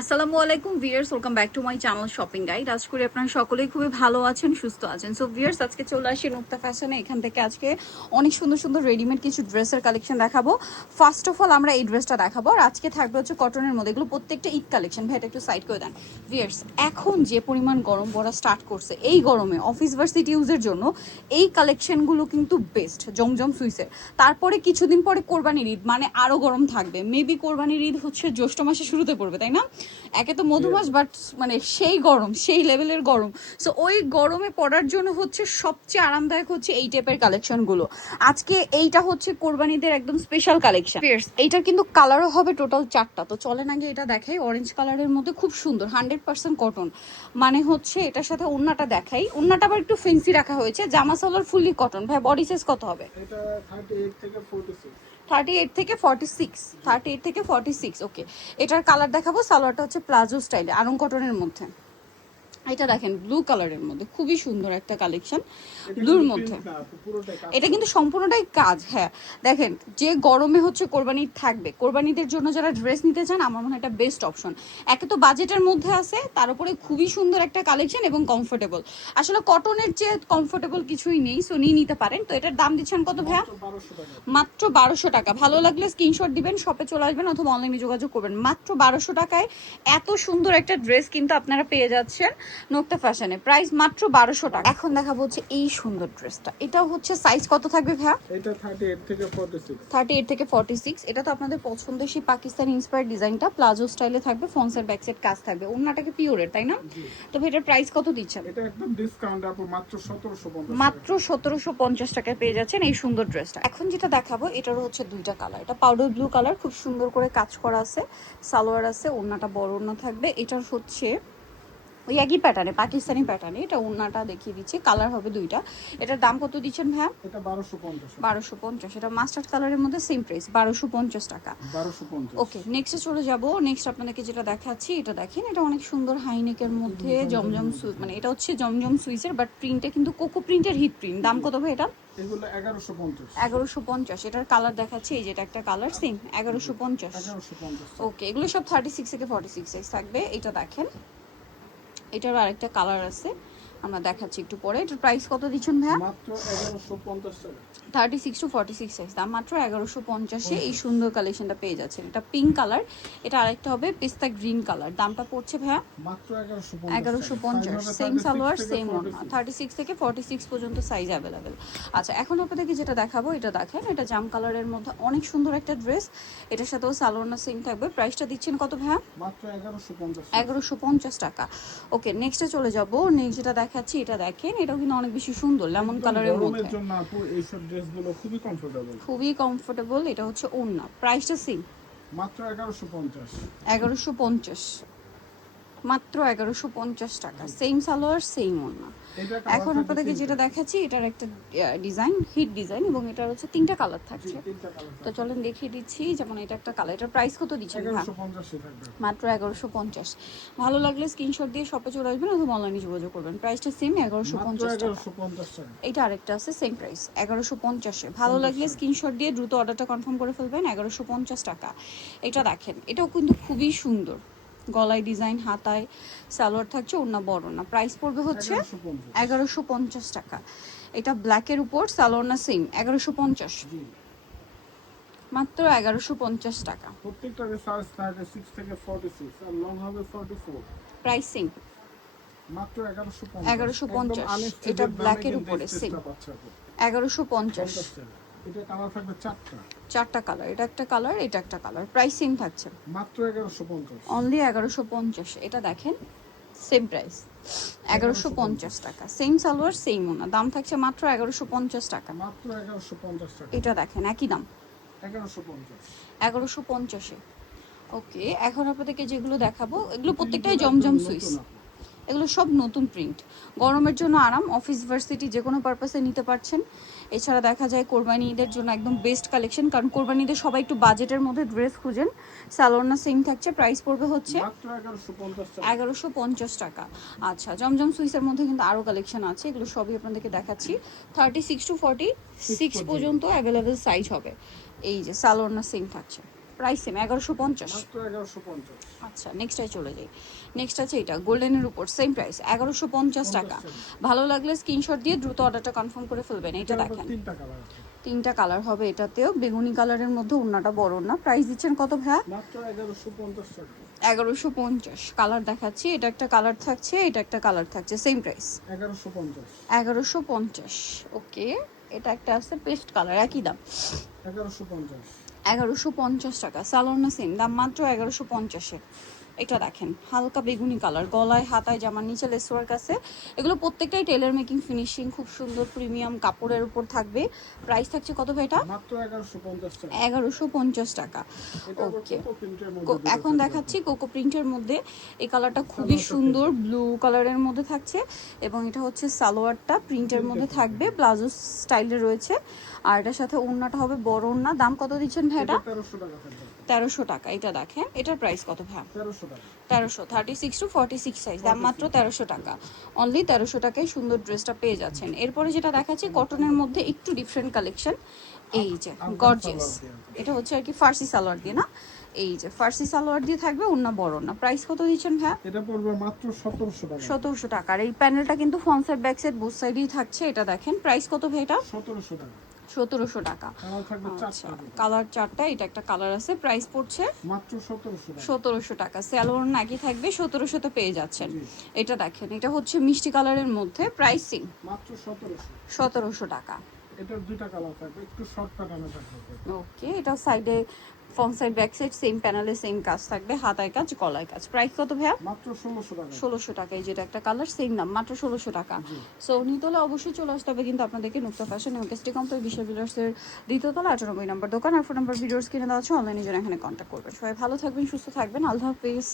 আসসালামু আলাইকুম viewers, welcome back to my channel shopping guide. আজ করে আপনারা সকলেই খুবই ভালো আছেন, সুস্থ আছেন। সো ভিউয়ার্স, আজকে চলে আসি নুক্তা ফ্যাশনে। এখান থেকে আজকে অনেক সুন্দর সুন্দর রেডিমেড কিছু ড্রেসের কালেকশন দেখাবো। ফার্স্ট অফ অল আমরা এই ড্রেসটা দেখাবো, আর আজকে থাকবে হচ্ছে কটনের মধ্যে। এগুলো প্রত্যেকটা ঈদ কালেকশন। ভাই এটা একটু সাইড করে দেন। ভিউয়ার্স, এখন যে পরিমাণ গরম পড়া স্টার্ট করছে, এই গরমে অফিস ভার্সিটি ইউজের জন্য এই কালেকশনগুলো কিন্তু বেস্ট। জমজম সুইসের। তারপরে কিছুদিন পরে কোরবানির ঈদ, মানে আরো গরম থাকবে। মেবি কোরবানির ঈদ হচ্ছে জ্যৈষ্ঠ মাসে শুরুতে পড়বে, তাই না? একে তো মধুমাস, বাট মানে সেই গরম, সেই লেভেলের গরম। সো ওই গরমে পড়ার জন্য হচ্ছে সবচেয়ে আরামদায়ক হচ্ছে এই টাইপের কালেকশনগুলো। আজকে এইটা হচ্ছে কোরবানিদের একদম স্পেশাল কালেকশন। এইটার কিন্তু কালারও হবে টোটাল 4টা। তো চলেন আগে এটা দেখাই। অরেঞ্জ কালারের মধ্যে খুব সুন্দর 100% কটন, মানে হচ্ছে এটার সাথে ওন্নাটা দেখাই। ওন্নাটা আবার একটু ফেন্সি রাখা হয়েছে। জামা সালোয়ার ফুললি কটন। ভাই বডি সাইজ কত হবে? এটা 38 থেকে 46। 38 থেকে 46, 38 থেকে 46। ওকে, এটার কালার দেখাবো। সালোয়ারটা হচ্ছে প্লাজো স্টাইলে আরং কটনের মধ্যে। এটা দেখেন ব্লু কালারের মধ্যে খুবই সুন্দর একটা কালেকশন, ব্লুর মধ্যে। এটা কিন্তু সম্পূর্ণটাই কাজ। হ্যাঁ দেখেন, যে গরমে হচ্ছে কোরবানি থাকবে, কোরবানিদের জন্য যারা ড্রেস নিতে চান, আমার মনে হয় এটা বেস্ট অপশন। একে তো বাজেটের মধ্যে আছে, তার উপরে খুবই সুন্দর একটা কালেকশন এবং কমফোর্টেবল। আসলে কটনের চেয়ে কমফোর্টেবল কিছুই নেই, সো নিয়ে নিতে পারেন। তো এটার দাম দিচ্ছেন কত ভাইয়া? মাত্র 1200 টাকা। ভালো লাগলে স্ক্রিনশট দিবেন, শপে চলে আসবেন অথবা অনলাইনে যোগাযোগ করবেন। মাত্র 1200 টাকায় এত সুন্দর একটা ড্রেস কিন্তু আপনারা পেয়ে যাচ্ছেন নুক্তা ফ্যাশনে। প্রাইস মাত্র 1200 টাকা। এখন দেখাবো হচ্ছে এই সুন্দর ড্রেসটা। এটাও হচ্ছে সাইজ কত থাকবে ভাইয়া? এটা 38 থেকে 46। 38 থেকে 46। এটা তো আপনাদের পছন্দের সেই পাকিস্তানি ইন্সপায়ার্ড ডিজাইনটা প্লাজো স্টাইলে থাকবে, ফ্রন্টের ব্যাক সাইড কাজ থাকবে। ওন্নাটাকে পিওরের, তাই না? তো এটার প্রাইস কত দিচ্ছেন? এটা একদম ডিসকাউন্ট আপু, মাত্র 1750। মাত্র 1750 টাকায় পেয়ে যাচ্ছেন এই সুন্দর ড্রেসটা। এখন যেটা দেখাবো এটারও হচ্ছে দুইটা কালার। এটা পাউডার ব্লু কালার, খুব সুন্দর করে কাজ করা আছে, সালোয়ার আছে, ওন্নাটা বড় ওন্না থাকবে। এটার হচ্ছে ওই একই প্যাটার্নে, পাকিস্তানি প্যাটার্নে। এটা ওন্নাটা দেখিয়ে দিচ্ছি, কালার হবে দুইটা। এটার দাম কত দিচ্ছেন ভাইয়া? এটা 1250। 1250। এটা মাস্টার্ড কালারের মধ্যে সেম প্রাইস, 1250 টাকা। 1250। ওকে, নেক্সটে চলে যাব। নেক্সট আপনাদেরকে যেটা দেখাচ্ছি, এটা দেখেন। এটা অনেক সুন্দর হাইনেকের মধ্যে জমজম মানে এটা হচ্ছে জমজম সুইসের, বাট প্রিন্টটা কিন্তু কোকো প্রিন্টের হিট প্রিন্ট। দাম কত ভাই এটা? এগুলো 1150। 1150। এটার কালার দেখাচ্ছি, এই যেটা একটা কালার সেম 1150। 1150। ওকে, এগুলো সব 36 থেকে 46 সাইজ থাকবে। এটা দেখেন, এটারও আরেকটা কালার আছে, আমরা দেখাচ্ছি একটু পরে। এটার প্রাইস কত দিচ্ছেন ভাইয়া? মাত্র 1150 টাকা। 36 টু 46 সাইজ, দাম মাত্র 1150-এ এই সুন্দর কালেকশনটা পেয়ে যাচ্ছেন। এটা পিঙ্ক কালার, এটা আরেকটা হবে পিস্তা গ্রিন কালার। দামটা পড়ছে ভাইয়া মাত্র 1150। 1150। সেম সালোয়ার সেম ওড়না, 36 থেকে 46 পর্যন্ত সাইজ অ্যাভেলেবেল। আচ্ছা, এখন আপনাদেরকে যেটা দেখাবো, এটা দেখেন। এটা জাম কালারের মধ্যে অনেক সুন্দর একটা ড্রেস। এটার সাথেও সালোয়ার না সেম থাকবে। প্রাইসটা দিচ্ছেন কত ভাইয়া? মাত্র 1150। 1150 টাকা। ওকে, নেক্সটে চলে যাব। নেক্সট যেটা দেখাচ্ছি, এটা দেখেন। এটাও কিন্তু অনেক বেশি সুন্দর, লেমন কালারের মধ্যে। গরমের জন্য আপু এই সব ড্রেসগুলো খুবই কমফোর্টেবল। খুবই কমফোর্টেবল। এটা হচ্ছে ওড়না, প্রাইসটা সেম মাত্র 1150। 1150। মাত্র 1150 টাকা। সেম সালোয়ার সেম ওড়না। এখন আপনাদেরকে যেটা দেখাচ্ছি, এটার একটা ডিজাইন, হিট ডিজাইন, এবং এটার হচ্ছে 3টা কালার থাকছে। তো চলেন দেখিয়ে দিচ্ছি। যেমন এটা একটা কালার। এটার প্রাইস কত দিচ্ছেন? 1150 থাকবে। মাত্র 1150। ভালো লাগলে স্ক্রিনশট দিয়ে শপে চলে আসবেন অথবা অনলাইনে যোগাযোগ করবেন। প্রাইসটা সেম 1150 টাকা। 1150 টাকা। এটা আরেকটা আছে সেম প্রাইস 1150-এ। ভালো লাগলে স্ক্রিনশট দিয়ে দ্রুত অর্ডারটা কনফার্ম করে ফেলবেন। 1150 টাকা। এটা দেখেন, এটাও কিন্তু খুবই সুন্দর। গলায় ডিজাইন, হাতায় সালোয়ার থাকছে, ওড়না বড় না। প্রাইস পড়বে হচ্ছে 1150 টাকা। এটা ব্ল্যাকের উপর, সালোয়ার না সেম 1150। মাত্র 1150 টাকা। প্রত্যেকটা সাইজ 36 থেকে 46 আর লং হবে 44। প্রাইস সেম মাত্র 1150। 1150। এটা ব্ল্যাকের উপরে সেম 1150। এটা কালার থাকবে 4টা। 4টা কালার, এটা একটা কালার, এটা একটা কালার। প্রাইস সেম থাকছে মাত্র 1150। অনলি 1150। এটা দেখেন, সেম প্রাইস 1150 টাকা। সেম সালোয়ার সেম ওনা, দাম থাকছে মাত্র 1150 টাকা। মাত্র 1150 টাকা। এটা দেখেন, একই দাম 1150। 1150-এ। ওকে, এখন আপনাদেরকে যেগুলো দেখাবো, এগুলো প্রত্যেকটাই জমজম সুইস। এগুলো সব নতুন প্রিন্ট। গরমের জন্য আরাম, অফিস ভার্সিটি যে কোনো পারপাসে নিতে পারছেন। এছাড়া দেখা যায় কোরবানি ঈদের জন্য একদম বেস্ট কালেকশন, কারণ কোরবানি ঈদের সবাই একটু বাজেটের মধ্যে ড্রেস খুঁজেন। সালোয়ার না সেম থাকছে। প্রাইস পড়বে হচ্ছে মাত্র 1150 টাকা। 1150 টাকা। আচ্ছা, জমজম সুইসের মধ্যে কিন্তু আরও কালেকশন আছে, এগুলো সবই আপনাদেরকে দেখাচ্ছি। 36 টু 46 পর্যন্ত অ্যাভেলেবেল সাইজ হবে। এই যে সালোয়ার না সেম থাকছে। Price same 1150। মাত্র 1150। আচ্ছা নেক্সটটাই চলে যাই। নেক্সট আছে এটা গোল্ডেনের উপর সেম প্রাইস 1150 টাকা। ভালো লাগলে স্ক্রিনশট দিয়ে দ্রুত অর্ডারটা কনফার্ম করে ফেলবেন। এটা দেখেন তিনটা কালার আছে। তিনটা কালার হবে এটাতেও, বেগুনি কালারের মধ্যে ওড়নাটা বড় না। প্রাইস দিচ্ছেন কত ভাইয়া? মাত্র 1150 টাকা। 1150। কালার দেখাচ্ছি, এটা একটা কালার থাকছে, এটা একটা কালার থাকছে, সেম প্রাইস 1150। 1150। ওকে, এটা একটা আছে পেস্ট কালার, একই দাম 1150। 1150 টাকা। সালোয়ার না সেম দাম, মাত্র 1150-এ। এটা দেখেন হালকা বেগুনি কালার, গলায় হাতায় জামার নিচে লেস ওয়ার্ক আছে। এগুলো প্রত্যেকটাই টেলার মেকিং ফিনিশিং, খুব সুন্দর প্রিমিয়াম কাপড়ের উপর থাকবে। প্রাইস থাকছে কত ভাই এটা? মাত্র 1150 টাকা। 1150 টাকা। এটা আবার ওকে, কোকো প্রিন্টের মধ্যে দুটো এখন থাকবে। দেখাচ্ছি কোকো প্রিন্টের মধ্যে। এই কালারটা খুবই সুন্দর, ব্লু কালারের মধ্যে থাকছে এবং এটা হচ্ছে সালোয়ারটা প্রিন্টের মধ্যে থাকবে, প্লাজো স্টাইলে রয়েছে। আর এটার সাথে ওড়নাটা হবে বড় ওড়না। দাম কত দিচ্ছেন ভাই এটা? 1300 টাকা থাকবে। 1300 টাকা। এটা দেখেন, এটার প্রাইস কত ভাই? 1300 টাকা। 1300, 36 টু 46 সাইজ, দাম মাত্র 1300 টাকা। অনলি 1300 টাকায় সুন্দর ড্রেসটা পেয়ে যাচ্ছেন। এরপরে যেটা দেখাচ্ছি কটনের মধ্যে একটু ডিফারেন্ট কালেকশন, এই যে গর্জিয়াস। এটা হচ্ছে আর কি ফার্সি সালোয়ার দিয়ে না, এই যে ফার্সি সালোয়ার দিয়ে থাকবে, ওড়না বড় না। প্রাইস কত দিচ্ছেন ভাই? এটা পড়বে মাত্র 1700 টাকা। 1700 টাকা। আর এই প্যানেলটা কিন্তু front side back side both সাইডেই থাকছে। এটা দেখেন প্রাইস কত ভাই এটা? 1700 টাকা। 1700 টাকা। কালার থাকবে আচ্ছা, চারটা। কালার চারটা, এটা একটা কালার আছে। প্রাইস পড়ছে মাত্র 1700 টাকা। 1700 টাকা। সালোয়ার নাকি থাকবে 1700 তে পেয়ে যাচ্ছেন। জি। এটা দেখেন, এটা হচ্ছে মিষ্টি কালারের মধ্যে, প্রাইসিং মাত্র 1700। 1700 টাকা। এটার দুইটা কালার থাকবে, একটু শর্ট প্যাটার্নে থাকবে। ওকে, এটা সাইডে front side back side same প্যানেলে সেম কাজ থাকবে, হাতায় কাজ গলায় কাজ। প্রাইস কত ভাইয়া? মাত্র 1600 টাকা। 1600 টাকা। এই যেটা একটা কালার সেম দাম, মাত্র 1600 টাকা। জি। সো নিতে হলে অবশ্যই চলে আসতে হবে কিন্তু আপনাদেরকে নুক্তা ফ্যাশন এবং কেস্টি কমপ্লেক্স বিশাল বিলার্সের দ্বিতীয়তলা 98 নম্বর দোকান। আর ফোন নাম্বার ভিডিওস কিনে দেওয়া আছে, অনলাইনে জন্য এখানে কন্ট্যাক্ট করবেন। সবাই ভালো থাকবেন, সুস্থ থাকবেন, আল্লাহ হাফিজ।